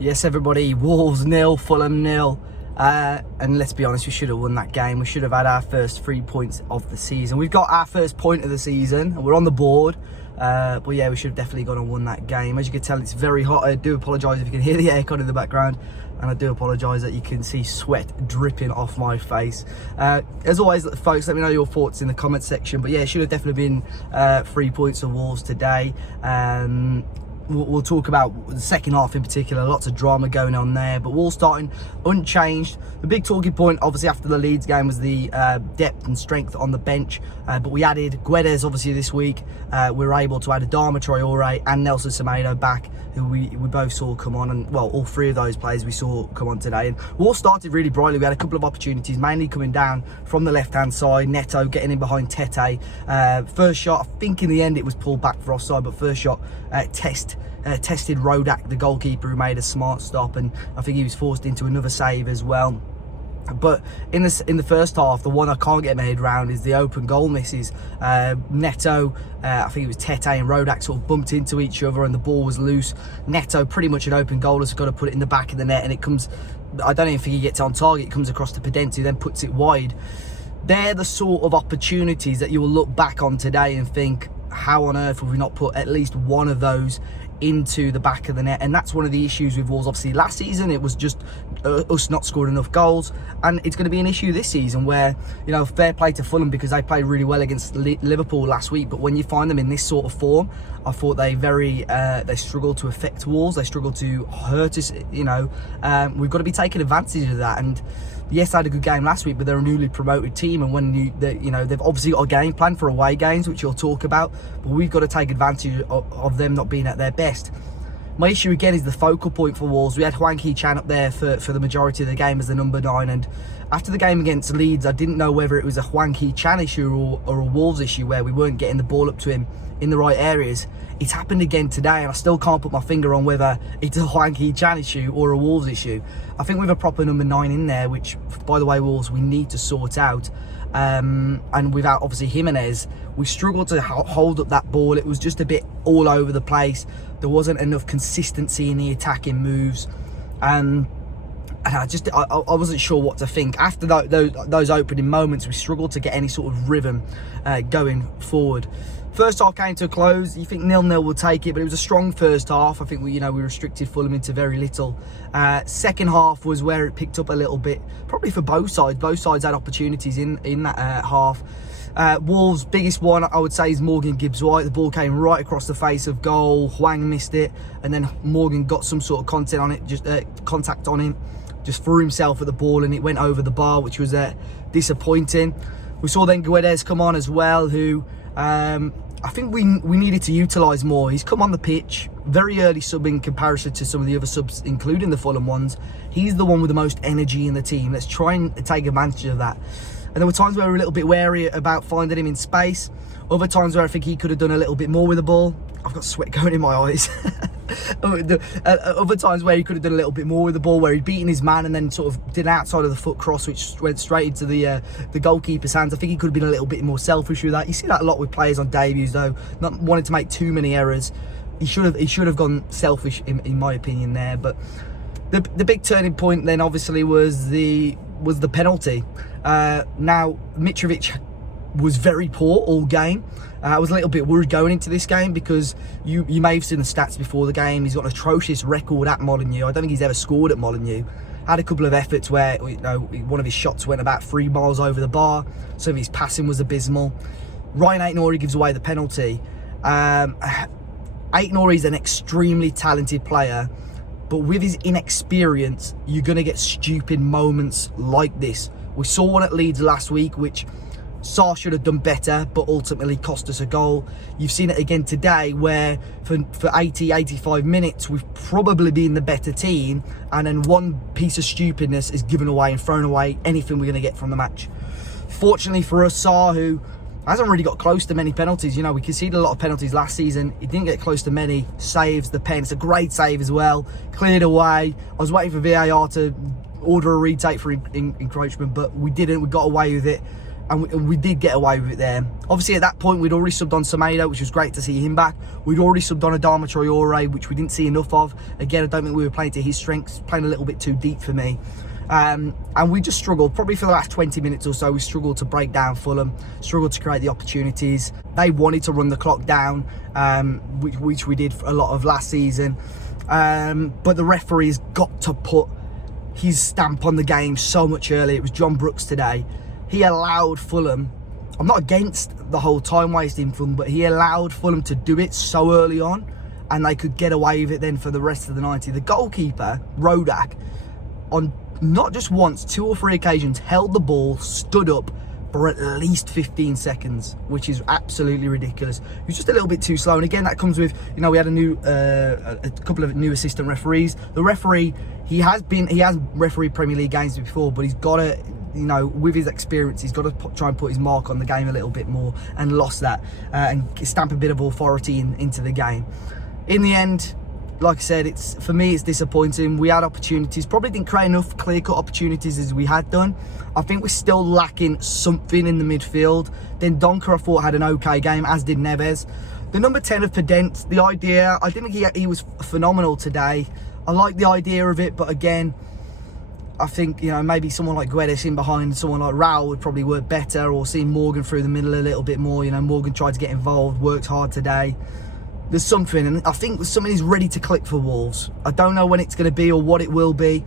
Yes, everybody, Wolves 0, Fulham 0. And let's be honest, we should have won that game. We should have had our first 3 points of the season. We've got our first point of the season. We're on the board. But yeah, we should have definitely gone and won that game. As you can tell, it's very hot. I do apologise if you can hear the aircon in the background. And I do apologise that you can see sweat dripping off my face. As always, folks, let me know your thoughts in the comment section. But yeah, it should have definitely been 3 points of Wolves today. We'll talk about the second half in particular. Lots of drama going on there, but Wolves starting unchanged. The big talking point, obviously, after the Leeds game was the depth and strength on the bench. But we added Guedes, obviously, this week. We were able to add Adama Traore and Nelson Semedo back, who we both saw come on. And, well, all three of those players we saw come on today. And Wolves started really brightly. We had a couple of opportunities, mainly coming down from the left-hand side. Neto getting in behind Tete. First shot, I think in the end it was pulled back for offside, but first shot, tested Rodak, the goalkeeper, who made a smart stop, and I think he was forced into another save as well. But in the first half, the one I can't get my head around is the open goal misses. Neto, I think it was Tete and Rodak sort of bumped into each other and the ball was loose. Neto, pretty much an open goal, has got to put it in the back of the net, and it comes, I don't even think he gets on target, it comes across to Podence, who then puts it wide. They're the sort of opportunities that you will look back on today and think, how on earth have we not put at least one of those into the back of the net? And that's one of the issues with Wolves. Obviously last season it was just us not scoring enough goals, and it's going to be an issue this season where, you know, fair play to Fulham because they played really well against Liverpool last week, but when you find them in this sort of form, I thought they struggled to affect Wolves, they struggled to hurt us. You know, we've got to be taking advantage of that. And yes, they had a good game last week, but they're a newly promoted team, and when they've obviously got a game plan for away games, which you'll talk about, but we've got to take advantage of them not being at their best. My issue again is the focal point for Wolves. We had Hwang Hee-chan up there for the majority of the game as the number 9, and after the game against Leeds, I didn't know whether it was a Hwang Hee-chan issue or a Wolves issue where we weren't getting the ball up to him in the right areas. It's happened again today, and I still can't put my finger on whether it's a Hwang Hee-chan issue or a Wolves issue. I think with a proper number 9 in there, which, by the way, Wolves, we need to sort out, and without, obviously, Jimenez, we struggled to hold up that ball. It was just a bit all over the place. There wasn't enough consistency in the attacking moves. And I wasn't sure what to think. After those opening moments, we struggled to get any sort of rhythm going forward. First half came to a close. You think 0-0 will take it, but it was a strong first half. I think we restricted Fulham into very little. Second half was where it picked up a little bit, probably for both sides. Both sides had opportunities in that half. Wolves' biggest one, I would say, is Morgan Gibbs-White. The ball came right across the face of goal. Hwang missed it, and then Morgan got some sort of contact on him, just threw himself at the ball, and it went over the bar, which was disappointing. We saw then Guedes come on as well, who I think we needed to utilise more. He's come on the pitch, very early sub in comparison to some of the other subs, including the Fulham ones. He's the one with the most energy in the team. Let's try and take advantage of that. And there were times where we were a little bit wary about finding him in space. Other times where I think he could have done a little bit more with the ball. I've got sweat going in my eyes. Other times where he could have done a little bit more with the ball, where he'd beaten his man and then sort of did an outside of the foot cross, which went straight into the goalkeeper's hands. I think he could have been a little bit more selfish with that. You see that a lot with players on debuts, though, not wanting to make too many errors. He should have gone selfish, in my opinion, there. But the big turning point then obviously was the penalty. Now Mitrovic was very poor all game. I was a little bit worried going into this game because you may have seen the stats before the game. He's got an atrocious record at Molineux. I don't think he's ever scored at Molineux. Had a couple of efforts where, you know, one of his shots went about 3 miles over the bar. Some of his passing was abysmal. Ryan Ait-Nouri gives away the penalty. Ait-Nouri is an extremely talented player, but with his inexperience, you're going to get stupid moments like this. We saw one at Leeds last week, which Sarr should have done better, but ultimately cost us a goal. You've seen it again today, where for 80-85 minutes, we've probably been the better team, and then one piece of stupidness is given away and thrown away anything we're going to get from the match. Fortunately for us, Sarr, who hasn't really got close to many penalties. You know, we conceded a lot of penalties last season. He didn't get close to many. Saves the pen. It's a great save as well. Cleared away. I was waiting for VAR to order a retake for encroachment, but we didn't. We got away with it. and we did get away with it there. Obviously, at that point, we'd already subbed on Semedo, which was great to see him back. We'd already subbed on Adama Traore, which we didn't see enough of. Again, I don't think we were playing to his strengths, playing a little bit too deep for me. And we just struggled, probably for the last 20 minutes or so, we struggled to break down Fulham, struggled to create the opportunities. They wanted to run the clock down, which we did for a lot of last season. But the referee's got to put his stamp on the game so much earlier. It was John Brooks today. He allowed Fulham, I'm not against the whole time wasting Fulham, but he allowed Fulham to do it so early on, and they could get away with it then for the rest of the 90. The goalkeeper, Rodak, on not just once, 2 or 3 occasions, held the ball, stood up for at least 15 seconds, which is absolutely ridiculous. He was just a little bit too slow. And again, that comes with, you know, we had a couple of new assistant referees. The referee, he has refereed Premier League games before, but he's got to, you know, with his experience, he's got to try and put his mark on the game a little bit more, and lost that and stamp a bit of authority into the game. In the end, like I said, for me, it's disappointing. We had opportunities, probably didn't create enough clear-cut opportunities as we had done. I think we're still lacking something in the midfield. Then Donker, I thought, had an okay game, as did Neves. The number 10 of Pedent, the idea, I didn't think he was phenomenal today. I like the idea of it, but again, I think, you know, maybe someone like Guedes in behind someone like Raul would probably work better, or seeing Morgan through the middle a little bit more. You know, Morgan tried to get involved, worked hard today. There's something, and I think something is ready to click for Wolves. I don't know when it's going to be or what it will be,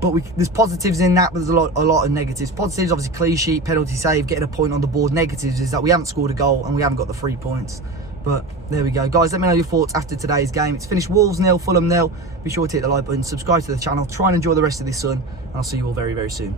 but there's positives in that, but there's a lot of negatives. Positives, obviously, clean sheet, penalty save, getting a point on the board. Negatives is that we haven't scored a goal and we haven't got the 3 points. But there we go. Guys, let me know your thoughts after today's game. It's finished Wolves 0, Fulham 0. Be sure to hit the like button, subscribe to the channel, try and enjoy the rest of this sun, and I'll see you all very, very soon.